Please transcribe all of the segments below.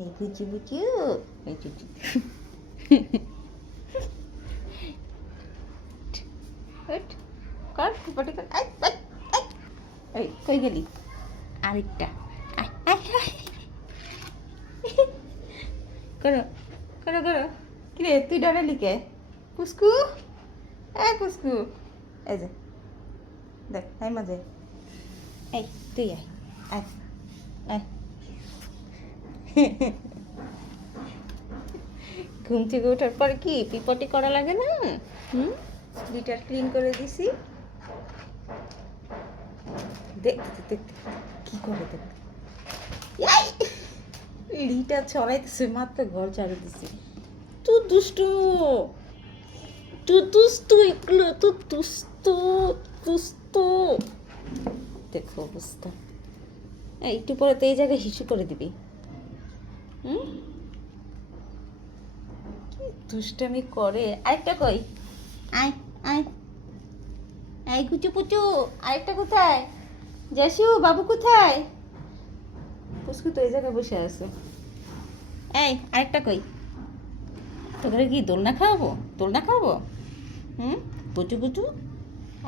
এই বুচু বুচু, এই চুচু কর পটি কর। এই কই গেলি? আরেকটা করো করো করো। কিরে তুই ডরালি কে? পুস্কু, পুস্কু, এই যে দেখ এই মাঝে, এই তুই আয় আয় আয়। ঘুম থেকে ওঠার পরে কি পিপটি করা লাগে না? গিটার ক্লিন করে দিছি। দেখ দেখ কি করে, দেখ লিটা ছড়াইতেছে, মাত্র ঘর ঝাড়ু দিছি। তুই দুষ্টু, তুই দুষ্টু, এগুলো তুই দুষ্টু দুষ্টু। দেখো অবস্থা। একটু পরে তো এই জায়গায় হিসু করে দিবি। কি দুষ্টামি করে। আরেকটা কই, আয় আয় আয় কুচু পুচু। আরেকটা কোথায়? জাসু বাবু কোথায়? পুষ্কু তো এই জায়গায় বসে আছে। এই আরেকটা কই? তোকে কি দোলনা খাওয়াবো? দোলনা খাওয়াবো? কুচু কুচু,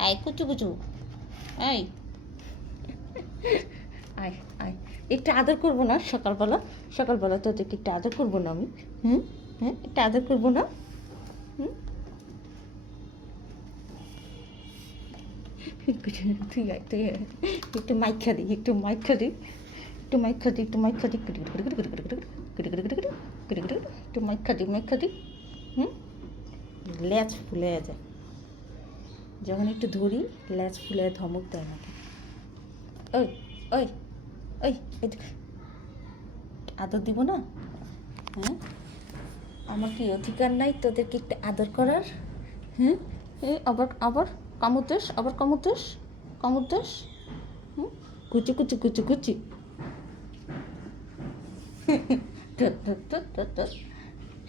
আয় কুচু কুচু, আয় আয় আয়। একটু আদর করবো না সকালবেলা? সকালবেলা তোদেরকে একটু আদর করবো না আমি? একটু আদর করবো না? তুই আয় তুই আয়, একটু মাইখা দিই, একটু মাইখা দিই, একটু মাইখা দিই, একটু মাইখা দিই, একটু মাইখা দিই, মাইখা দিই। ল্যাচ ফুলে যায় যখন একটু ধরি, ল্যাচ ফুলে ধমক দেয় আমাকে। ওই ওই ওই আদর দিব না? আমার কি অধিকার নাই তোদেরকে একটু আদর করার? আবার আবার কামুতেস, আবার কামুতেস, কামুতেস। কুচি কুচি কুচি কুচি।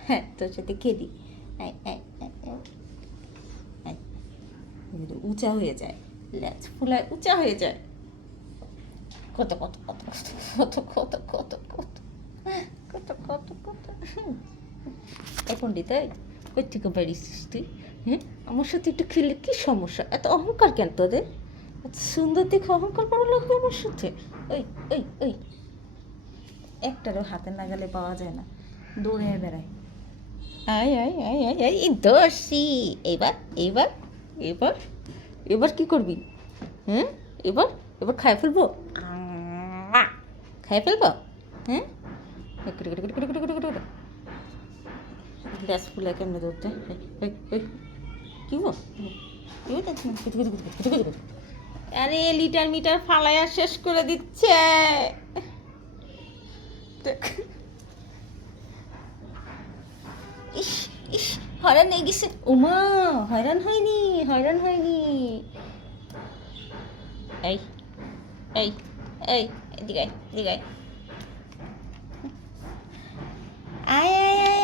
হ্যাঁ তোর সাথে খেলি। উঁচা হয়ে যায়, ল্যাচ ফুলায় উঁচা হয়ে যায়। কত কত কত কত কত কত কত কত কত কত। এই পণ্ডিত, কই থেকে বেরিয়েছিস তুই? আমার সাথে একটু খেললে কী সমস্যা? এত অহংকার কেন তোদের? এত সুন্দর দেখে অহংকার করা লাগবে আমার সাথে? ওই ওই ওই একটারও হাতে নাগালে পাওয়া যায় না, দৌড়ে বেড়ায়। আয় আয় আয় আয় আয়, এই দোষী। এবার এবার এবার এবার কী করবি? এবার এবার খাই ফেলবো, খাই ফেলবো। গ্যাস ফুলে কেমনে ধরতে? কি বল? আরে লিটার মিটার ফালাইয়া শেষ করে দিচ্ছে। ইস ইস, হয়রান হয়ে গেছে। উমা, হয়রান হয়নি, হয়রান হয়নি। এই এই এই এদিকে আয়, এদিকে আয়। আয় আয়